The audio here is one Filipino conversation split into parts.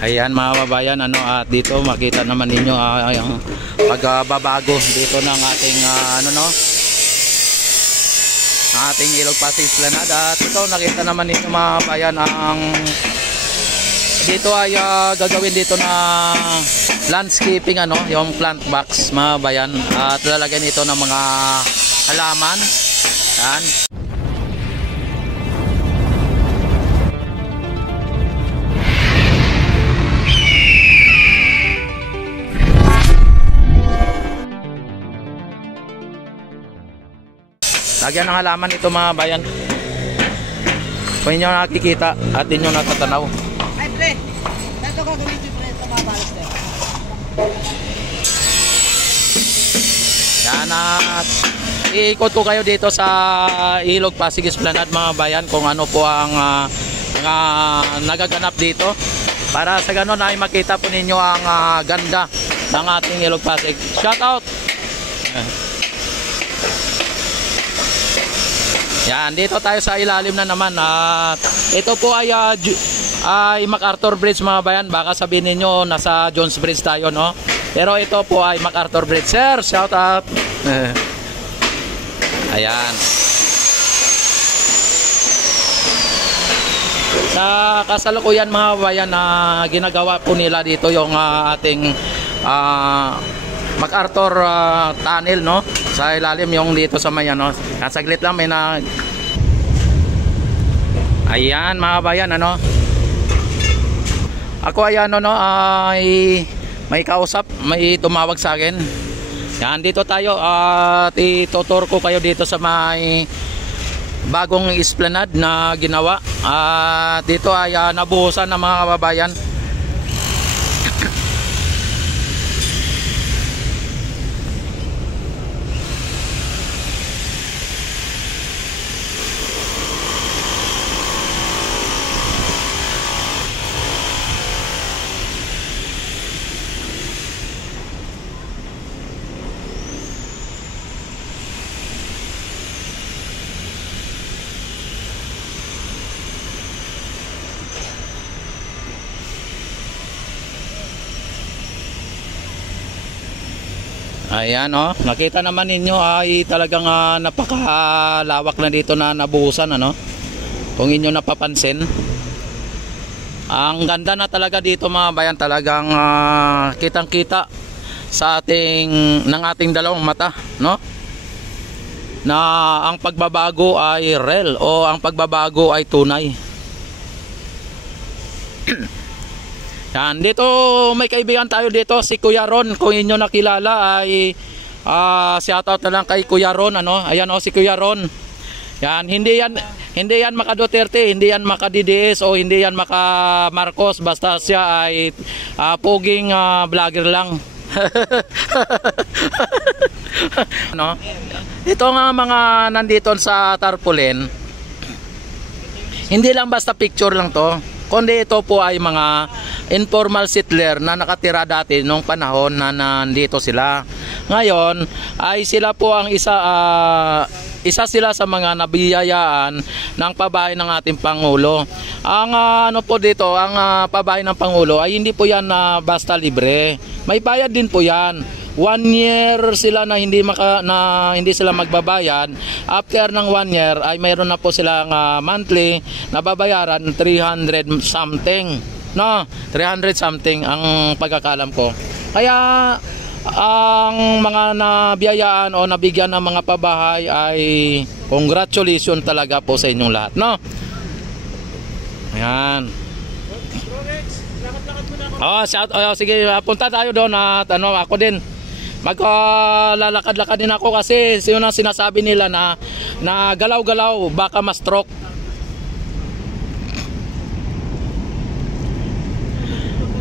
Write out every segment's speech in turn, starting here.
Ayan mga kababayan, at dito makita naman ninyo yung pagbabago dito ng ating ating Ilog Pasig Esplanade. At ito nakita naman ninyo mga kababayan, ang dito ay gagawin dito na landscaping, yung plant box mga kababayan, at lalagyan ito ng mga halaman. Yan. Lagyan ng halaman ito mga bayan. Kung inyo nakikita at inyo natatanaw. Ay pre, ito ko gamitin pre ito mga balas tayo. Yan, at iikot ko kayo dito sa Ilog Pasig Esplanade mga bayan kung ano po ang mga nagaganap dito. Para sa ganon ay makita po ninyo ang ganda ng ating Ilog Pasig. Shout out! Yan, dito tayo sa ilalim na naman. Ito po ay MacArthur Bridge mga bayan. Baka sabihin niyo nasa Jones Bridge tayo, no? Pero ito po ay MacArthur Bridge. Sir, shout out. Ayan. Sa kasalukuyan mga bayan na ginagawa po nila dito yung ating MacArthur tunnel, no? Sa ilalim yung dito sa may saglit lang may ayan mga bayan, ako ay ay may kausap, may tumawag sa akin. Yan, dito tayo at itutur ko kayo dito sa may bagong esplanade na ginawa. At dito ay nabuhusan ng mga kababayan. Ayan, nakita naman ninyo ay talagang napakalawak na dito na nabuhusan, kung inyo napapansin. Ang ganda na talaga dito mga bayan, talagang kitang-kita sa ng ating dalawang mata, no? Na ang pagbabago ay real o ang pagbabago ay tunay. Yan, dito may kaibigan tayo dito, si Kuya Ron. Kung inyo nakilala ay shoutout na lang kay Kuya Ron, Ayan si Kuya Ron. Yan, hindi yan maka Duterte, hindi yan maka DDS o hindi yan maka Marcos, basta siya ay poging vlogger lang. Ito nga mga nandito sa tarpaulin, hindi lang basta picture lang to, kundi ito po ay mga informal settler na nakatira dati nung panahon na nandito sila. Ngayon ay sila po ang isa sila sa mga nabiyayaan ng pabahay ng ating Pangulo. Ang po dito, ang pabahay ng Pangulo ay hindi po yan basta libre. May bayad din po yan. 1 year sila na hindi sila magbabayad. After ng 1 year ay mayroon na po silang monthly na babayaran 300 something. No, 300 something ang pagkakalam ko. Kaya ang mga nabiyayaan o nabigyan ng mga pabahay ay congratulations talaga po sa inyong lahat, no? Ayan. Sige, punta tayo doon at ako din. Maglalakad-lakad din ako kasi yun ang sinasabi nila na galaw-galaw baka ma-stroke.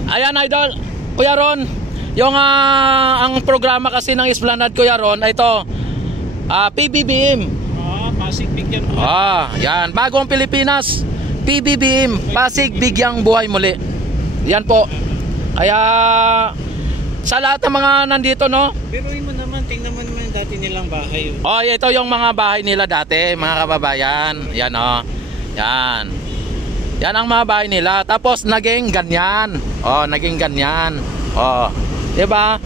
Ayan idol, Kuya Ron, yung ang programa kasi ng Esplanade Kuya Ron, ito PBBM. Pasig Bigyang Buhay. Yan, bagong Pilipinas, PBBM, Pasig Bigyang Buhay Muli. Yan po. Kaya sa lahat ng mga nandito, no? Pero mo naman, tingnan mo naman dati nilang bahay. Ito yung mga bahay nila dati, mga kababayan. Yan, Yan. Yan ang mga bahay nila. Tapos naging ganyan. Oh, naging ganyan. Oh, 'di ba?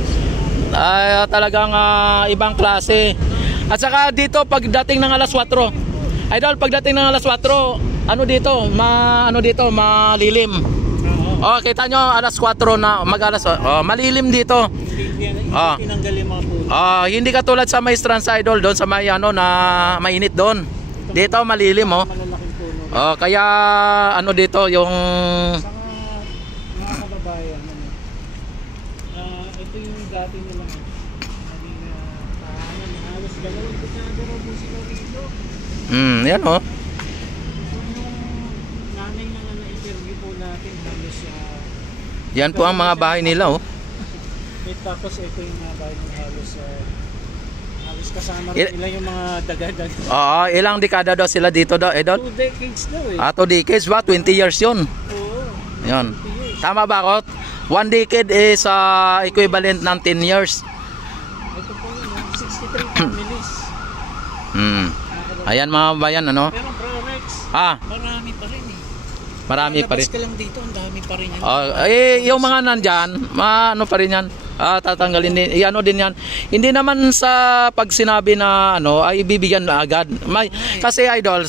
Talagang ibang klase. At saka dito pagdating ng alas 4. Idol, pagdating ng alas 4, ano dito? Malilim. Oh, kita nyo alas 4 na mag-alas. Oh, malilim dito. Hindi tinanggal yung mga puno. Hindi katulad sa may Strands, Idol, doon sa may na mainit doon. Dito malilim, oh. Malalaking puno. Oh, kaya dito yung Sa mga kababayan, ito yung dati nilang naging tahanan na halos 2 dekada raw po sila rito. yan oh. So yung nanay na na-interview po natin halos Yan po ang mga bahay nila, oh. tapos ito yung mga bahay ng halos kasama rin nila yung mga daga-daga. Oo, ilang dekada daw sila dito daw, Idol? 2 decades daw eh. 2 decades ba? 20 years yun. Oo. Yun. Tama ba ako? 1 decade is equivalent ng 10 years. Ito po yun, 63 families. Ayan mga bayan, ano? Pero bro Rex, marami pa rin eh. Marami pa rin. Labas ka lang dito, ang dami pa rin yan. Yung mga nandyan, ano pa rin yan? Tatanggalin din, din yan. Hindi naman sa pag sinabi na ay ibibigyan na agad. Kasi Idol,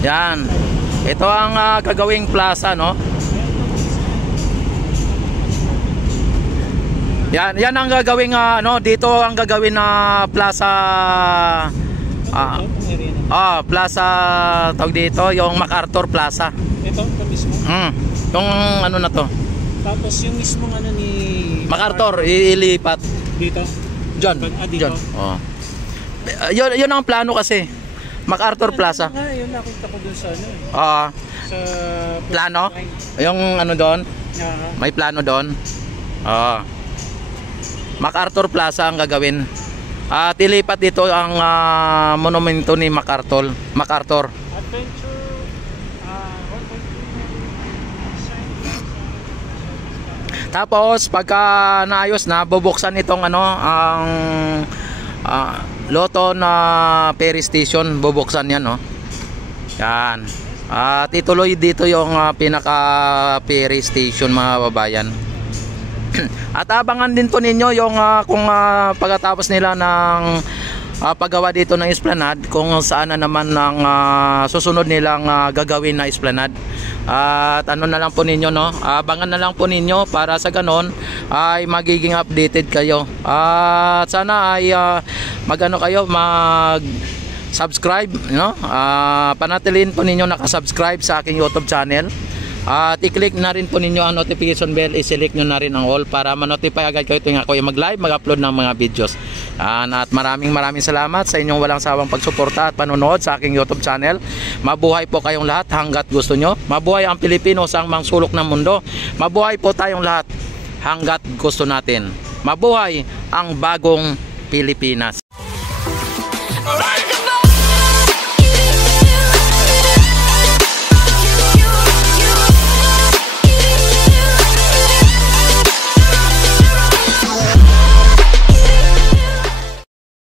yan. Ito ang gagawing plaza, no? Yan ang gagawing dito ang gagawin na plaza. Plaza tawag dito, yung MacArthur Plaza. Ito mismo. Yung na to. Tapos yung mismo ni MacArthur ilipat dito. Diyan. Dito. Oh. Yun ang plano kasi. MacArthur Plaza. Yun nakita ko dun sa sa plano? Yung doon? May plano doon. MacArthur Plaza ang gagawin. At ilipat dito ang monumento ni MacArthur. Adventure Tapos pagka naayos na, bubuksan itong ang Loto na ferry station, bubuksan yan, no. Yan. At ituloy dito yung pinaka ferry station, mga babayan. At abangan din to ninyo yung kung pagkatapos nila ng paggawa dito ng esplanade, kung saan na naman ang susunod nilang gagawin na esplanade. At na lang po ninyo, no, abangan na lang po ninyo para sa ganon ay magiging updated kayo. At sana ay kayo mag-subscribe, no? Panatilin po ninyo nakasubscribe sa aking YouTube channel. At i-click na rin po ninyo ang notification bell, i-select nyo na rin ang all para ma-notify agad kayo tuwing ako yung mag-live, mag-upload ng mga videos. At maraming salamat sa inyong walang sawang pagsuporta at panonood sa aking YouTube channel. Mabuhay po kayong lahat hanggat gusto nyo. Mabuhay ang Pilipino sa mang sulok ng mundo. Mabuhay po tayong lahat hanggat gusto natin. Mabuhay ang bagong Pilipinas.